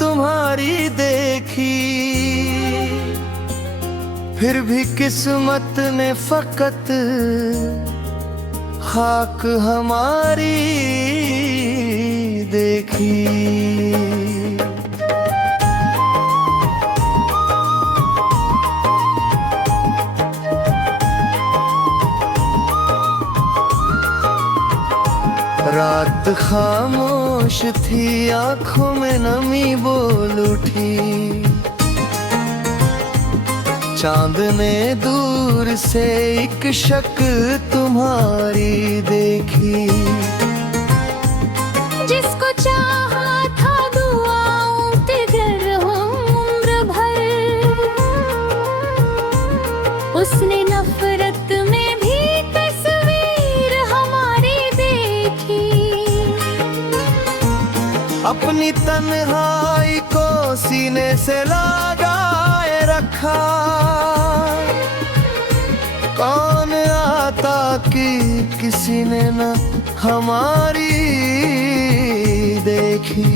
तुम्हारी देखी, फिर भी किस्मत ने फकत खाक हमारी देखी। रात खामोश थी, आंखों में नमी बोल उठी, चांद ने दूर से एक शक तुम्हारी देखी। जिसको चाहा था दुआओं के गरहम उम्र भर, उसने नफरत में भी तस्वीर हमारी देखी। अपनी तन्हाई को सीने से लगाए रखा, कौन आता कि किसी ने न हमारी देखी।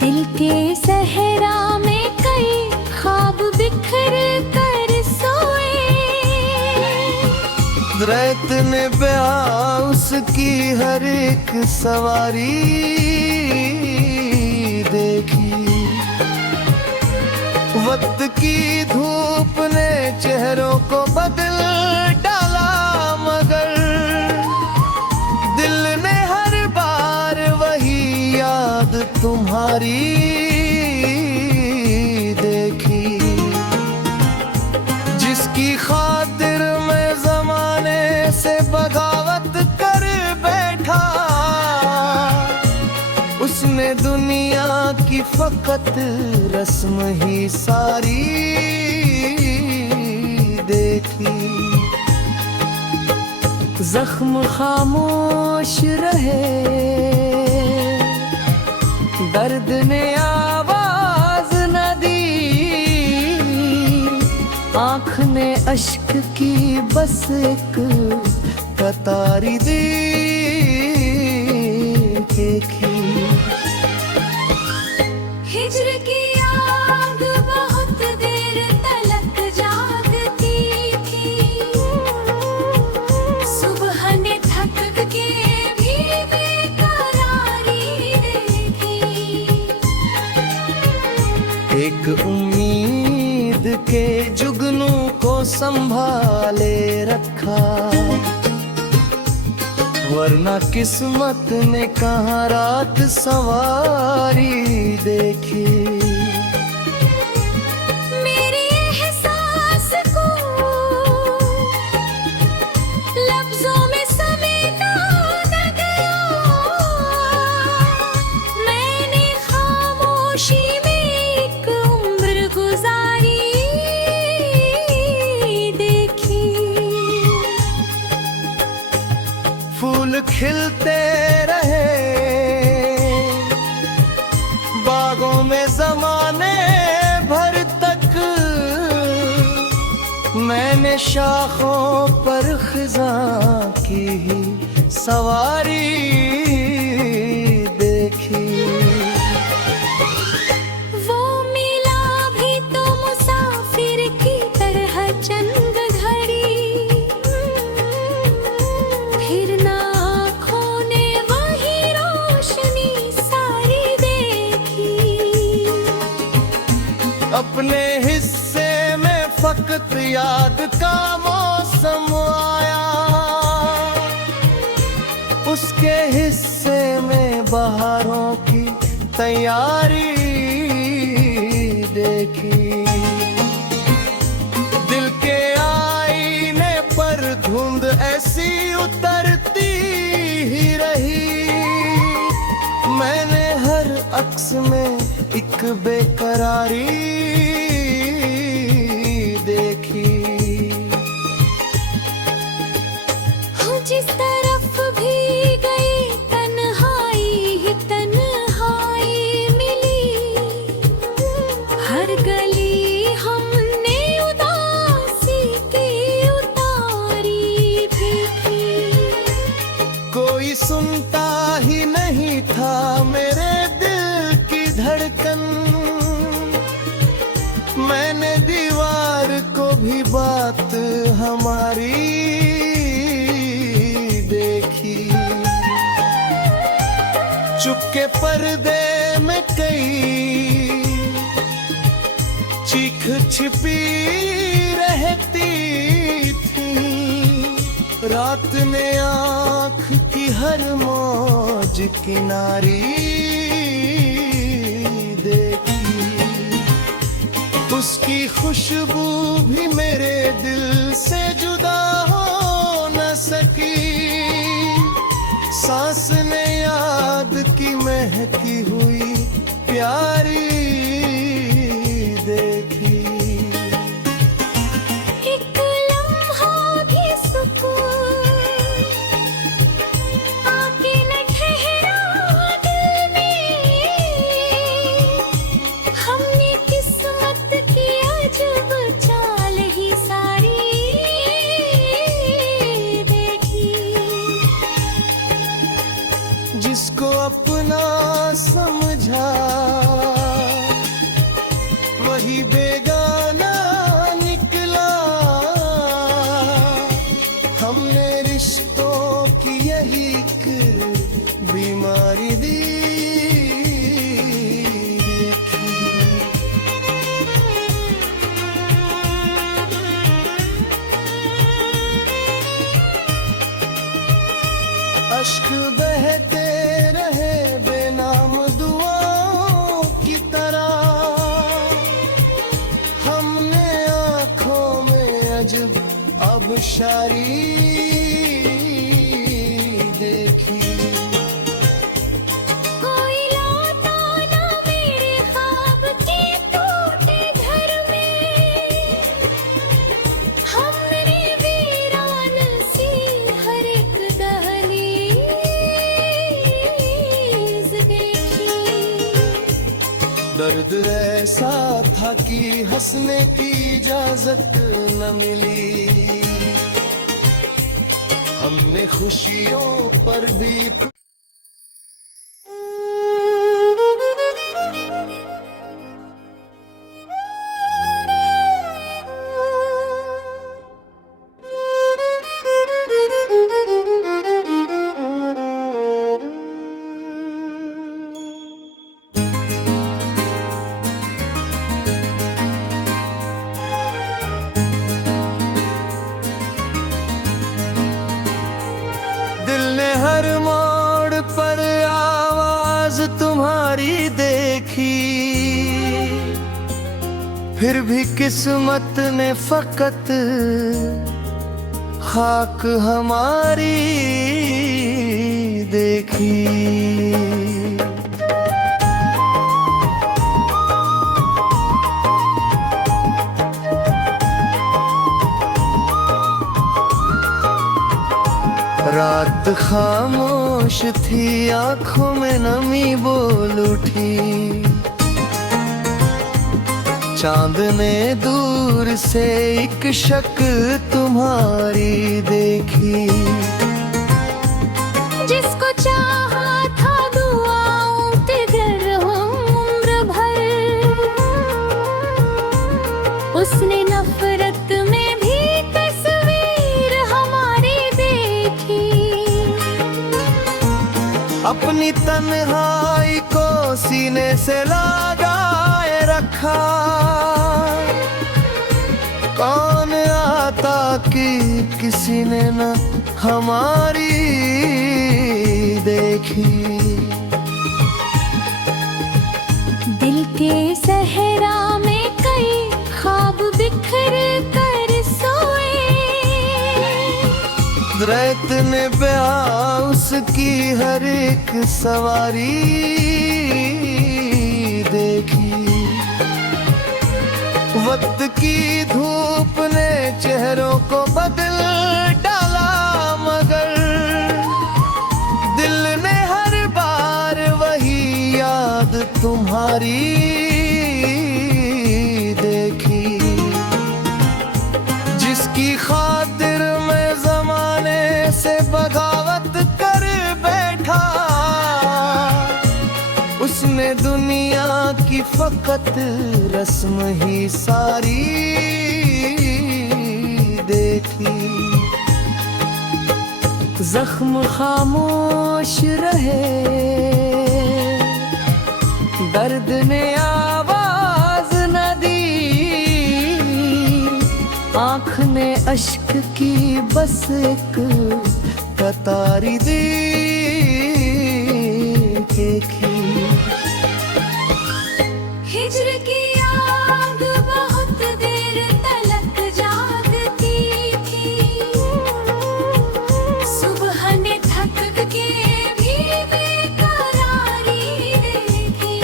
दिल के सहरा में कई ख्वाब बिखर कर सोए, रेत ने ब्याह उसकी हर एक सवारी देखी। वक्त की धूप ने चेहरों को बदल डाला, मगर दिल ने हर बार वही याद तुम्हारी देखी। जिसकी खातिर मैं जमाने से बगावत कर बैठा, उसने दुनिया की फकत रस्म ही सारी देखी। जख्म खामोश रहे, दर्द ने आवाज न दी, आँख ने अश्क की बस एक कतारी देखी। हिज्र की आग बहुत देर तलक जागती थी, सुबह ने थक के भी बेकरारी देखी। एक उम्मीद के जुगनू को संभाले रखा, वरना किस्मत ने कहाँ रात सवारी देखी। मेरे एहसास को लफ्जों में समेटा न गया, मैंने खामोशी में एक उम्र गुजारी देखी। फूल खिलते रहे बागों में ज़माने भर तक, मैंने शाखों पर खिज़ां की ही सवारी देखी। वो मिला भी तो मुसाफिर की तरह चंद घड़ी, फिर ना आँखों ने वही रोशनी सारी देखी। अपने हिस्से में फकत याद का मौसम आया, उसके हिस्से में बहारों की तैयारी देखी। दिल के आईने पर धुंध ऐसी उतरती ही रही, मैंने हर अक्स में एक बेकरारी देखी। जिस तरफ भी गई तन्हाई ही तन्हाई मिली, हर गली हमने उदासी की उतारी भी की। कोई कोई सुनता ही नहीं था मेरे दिल की धड़कन। मैंने दीवार को भी बात हमारी देखी। चुपके पर्दे में कई चीख छिपी रहती थी। रात ने आँख की हर मौज किनारी देखी। उसकी खुशबू भी मेरे दिल से जुदा हो न सकी। सांस ने याद की महकी हुई प्यारी देखी। एक लम्हा भी सुकून आके न ठहरा दिल में। हमने किस्मत की अजब चाल ही सारी देखी। जिसको अपना समझा वही बेगाना निकला। हमने रिश्तों की यही एक बीमारी दी। अश्क बहते रहे बेनाम दुआओं की तरह। हमने आँखों में अजब आबशारी देखी। कोई लौटा ना मेरे ख्वाब के टूटे घर में। हमने वीरान सी हर एक दहलीज देखी। दर्द ऐसा था कि हंसने की इजाजत न मिली। हमने खुशियों पर भी हर मोड़ पर आवाज तुम्हारी देखी। फिर भी किस्मत ने फकत खाक हमारी देखी। रात खामोश थी, आंखों में नमी बोल उठी। चांद ने दूर से एक शक्ल तुम्हारी देखी। जिसको चाहा था दुआओं के घर हम उम्र भर। उसने नफरत में भी तस्वीर हमारी देखी। अपनी तन्हाई को सीने से लगाए रखा। कौन आता कि किसी ने न हमारी देखी। दिल के सहरा में कई ख्वाब बिखर कर सोए। दरख्त ने ब्याह उसकी हर एक सवारी देखी। वक्त की धूप ने चेहरों को बदल डाला, मगर दिल ने हर बार वही याद तुम्हारी देखी। जिसकी खातिर मैं जमाने से बगावत कर उसने दुनिया की फकत रस्म ही सारी देखी। जख्म खामोश रहे, दर्द ने आवाज न दी, आँख ने अश्क की बस एक कतारी देखी। हिज्र की आग बहुत देर तलक जागती थी, सुबह ने थक के भी बेकरारी देखी।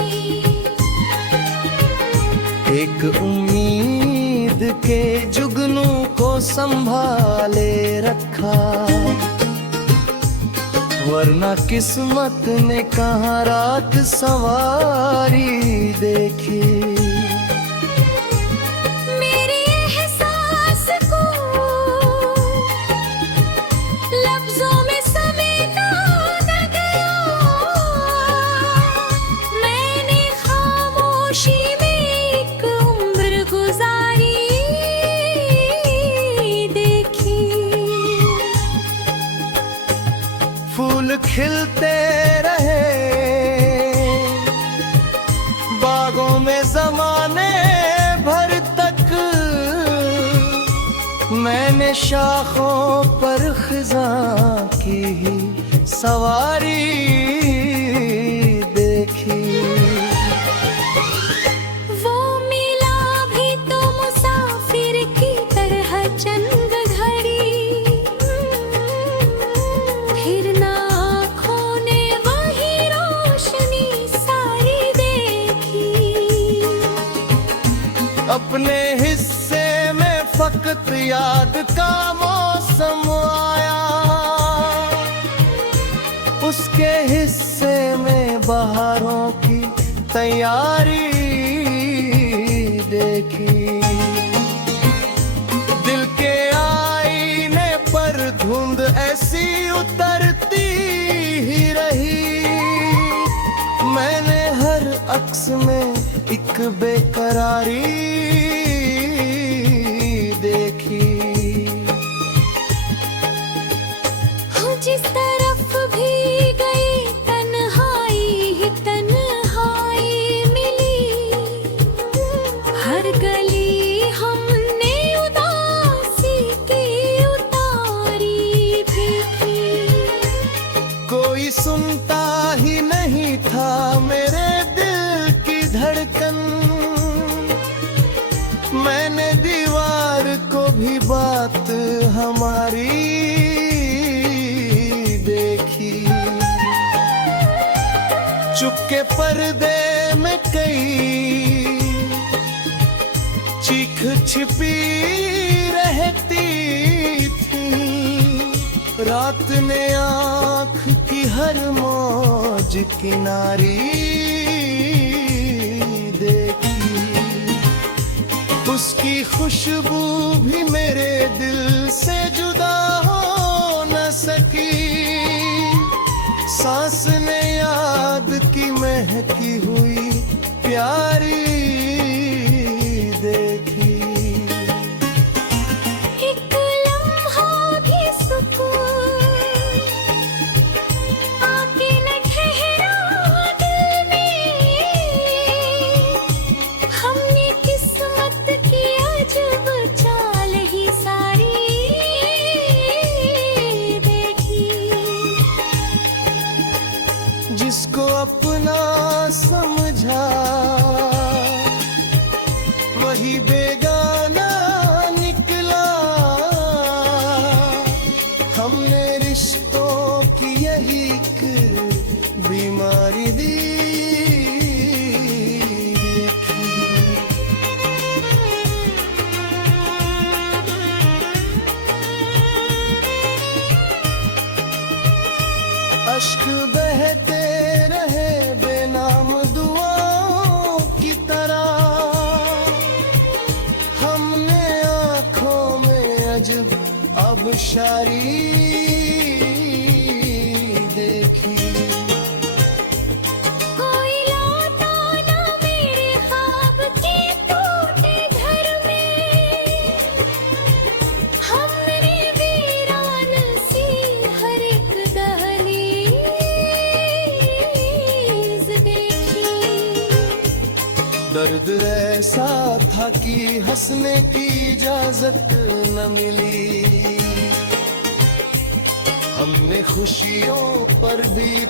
एक उम्मीद के जुगनू को संभाले रखा, वरना किस्मत ने कहाँ रात सवारी देखी। मेरे एहसास को लफ्जों में समेटा न गया, मैंने खामोशी में एक उम्र गुजारी देखी। फूल खिलते रहे बागों में ज़माने भर तक, मैंने शाखों पर खिज़ां की ही सवारी देखी। वो मिला भी तो मुसाफिर की तरह चंद घड़ी, फिर ना आँखों ने वही रोशनी सारी देखी। अपने हिस्से में फकत याद का मौसम आया, उसके हिस्से में बहारों की तैयारी देखी। दिल के आईने पर धुंध ऐसी उतरती ही रही, मैंने हर अक्स में एक बेकरारी देखी। जिस तरफ भी गई तन्हाई ही तन्हाई मिली, हर गली हमने उदासी की उतारी भी की। कोई सुनता ही नहीं था मेरे दिल की धड़कन, मैंने दीवार को भी बात हमारी देखी। चुपके पर्दे में कई चीख छिपी रहती थी, रात ने आँख की हर मौज किनारी देखी। उसकी खुशबू भी मेरे दिल से जुदा हो न सकी, सांस ने याद की महकी हुई प्यारी देखी। एक लम्हा भी सुकून आके न ठहरा दिल में, हमने किस्मत की अजब चाल ही सारी देखी। जिसको अपना समझा वही बेगाना निकला, हमने रिश्तों की यही एक बीमारी दी। अश्क बहते रहे बेनाम दुआओं की तरह, हमने आँखों में अजब आबशारी देखी। कोई दर्द ऐसा था कि हंसने की इजाजत न मिली। हमने खुशियों पर भी